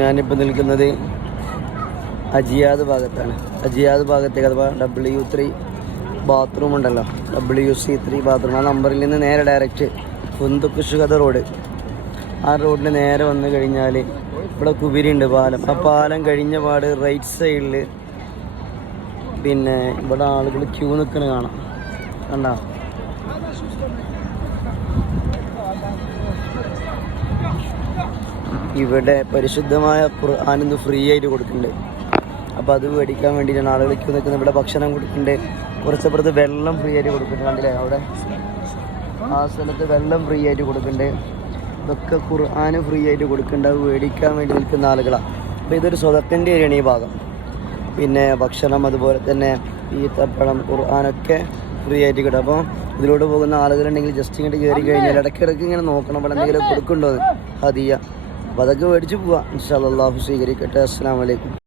ഞാനിപ്പോൾ നിൽക്കുന്നത് അജിയാദ് ഭാഗത്താണ്. അജിയാദ് ഭാഗത്തേക്ക് അഥവാ ഡബ്ല്യു ത്രീ ബാത്റൂം ഉണ്ടല്ലോ. ഡബ്ല്യു സി ത്രീ ബാത്റൂം ആ നമ്പറിൽ നിന്ന് നേരെ ഡയറക്റ്റ് കുന്തുക്കുശുഗത റോഡ് ആ റോഡിന് നേരെ വന്നു കഴിഞ്ഞാൽ ഇവിടെ കുബിരിയുണ്ട് പാലം. ആ പാലം കഴിഞ്ഞ പാട് റൈറ്റ് സൈഡിൽ പിന്നെ ഇവിടെ ആളുകൾ ക്യൂ നിൽക്കണ കാണാം. കണ്ടോ? ഇവിടെ പരിശുദ്ധമായ ഖുർആാനിന്ന് ഫ്രീ ആയിട്ട് കൊടുക്കുന്നുണ്ട്. അപ്പോൾ അത് മേടിക്കാൻ വേണ്ടിയിട്ടാണ് ആളുകൾ ക്യൂ നിൽക്കുന്നത്. ഇവിടെ ഭക്ഷണം കൊടുക്കുന്നുണ്ട്. കുറച്ചപ്പുറത്ത് വെള്ളം ഫ്രീ ആയിട്ട് കൊടുക്കുന്നുണ്ട്. കണ്ടില്ലേ? അവിടെ ആ സ്ഥലത്ത് വെള്ളം ഫ്രീ ആയിട്ട് കൊടുക്കുന്നുണ്ട്. ഇതൊക്കെ ഖുർആാന് ഫ്രീ ആയിട്ട് കൊടുക്കുന്നുണ്ട്. അത് മേടിക്കാൻ വേണ്ടി നിൽക്കുന്ന ആളുകളാണ് അപ്പോൾ ഇതൊരു സ്വതത്തിന്റെ ഏരിയയാണ് ഈ ഭാഗം. പിന്നെ ഭക്ഷണം അതുപോലെ തന്നെ ഈ തപ്പളം ഖുർആാനൊക്കെ ഫ്രീ ആയിട്ട് കിട്ടും. അപ്പോൾ ഇതിലൂടെ പോകുന്ന ആളുകളുണ്ടെങ്കിൽ ജസ്റ്റ് ഇങ്ങോട്ട് കയറി കഴിഞ്ഞാൽ ഇടയ്ക്കിടയ്ക്ക് ഇങ്ങനെ നോക്കണം. അപ്പോൾ എന്തെങ്കിലും കൊടുക്കുന്നുണ്ടോ അത്? ഹദിയ. അപ്പോൾ അതൊക്കെ മേടിച്ച് പോവാം. ഇൻഷാ സ്വീകരിക്കട്ടെ. അസ്സാം വലൈക്കും